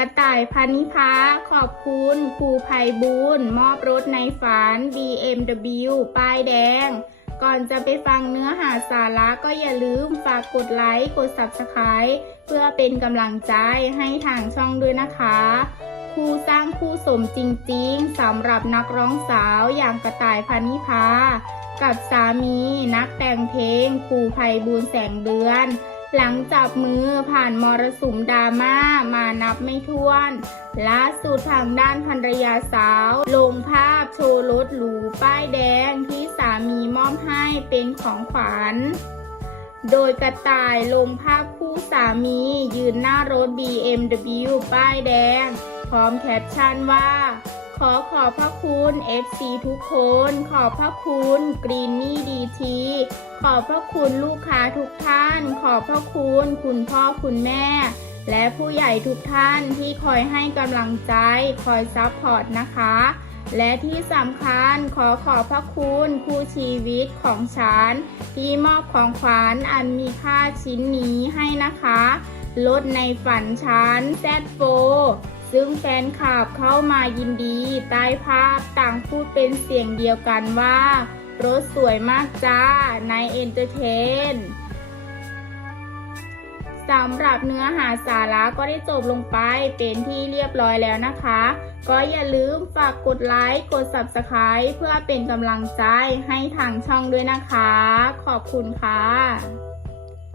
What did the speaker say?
กระต่ายพันนิพาขอบคุณครูภัยบูลมอบรถในฝัน BMW ป้ายแดง ก่อนจะไปฟังเนื้อหาสาระก็อย่าลืมฝากกดไลค์ กด Subscribe เพื่อเป็นกำลังใจให้ทางช่องด้วยนะคะครูสร้างคู่สมจริงๆสำหรับนักร้องสาวอย่างกระต่ายพันนิพากับสามีนักแต่งเพลงครูภัยบูลแสงเดือน หลังจับมือผ่านมรสุมดราม่ามานับไม่ถ้วนล่าสุดทางด้านภรรยาสาว ลงภาพโชว์รถหรูป้ายแดงที่สามีมอบให้เป็นของขวัญ โดยกระต่ายลงภาพคู่สามียืนหน้ารถ BMW ป้ายแดง พร้อมแคปชั่นว่า ขอขอบพระคุณ FC ทุกคน ขอบพระคุณกรีนนี่ดีทีขอบพระคุณลูกค้าทุกท่าน ขอบพระคุณ คุณพ่อคุณแม่ และผู้ใหญ่ทุกท่านที่คอยให้กำลังใจ คอยซัพพอร์ตนะคะ และที่สำคัญขอขอบพระคุณคู่ชีวิตของฉัน ที่มอบของขวัญอันมีค่าชิ้นนี้ให้นะคะรถในฝันฉันแซดโฟ ซึ่งแฟนคลับเข้ามายินดีใต้ภาพต่างพูดเป็นเสียงเดียวกันว่า รถสวยมากจ้าในเอนเตอร์เทนสำหรับเนื้อหาสาระก็ได้จบลงไปเป็นที่เรียบร้อยแล้วนะคะ ก็อย่าลืมฝากกดไลค์ กด Subscribe เพื่อเป็นกำลังใจให้ทางช่องด้วยนะคะ ขอบคุณค่ะ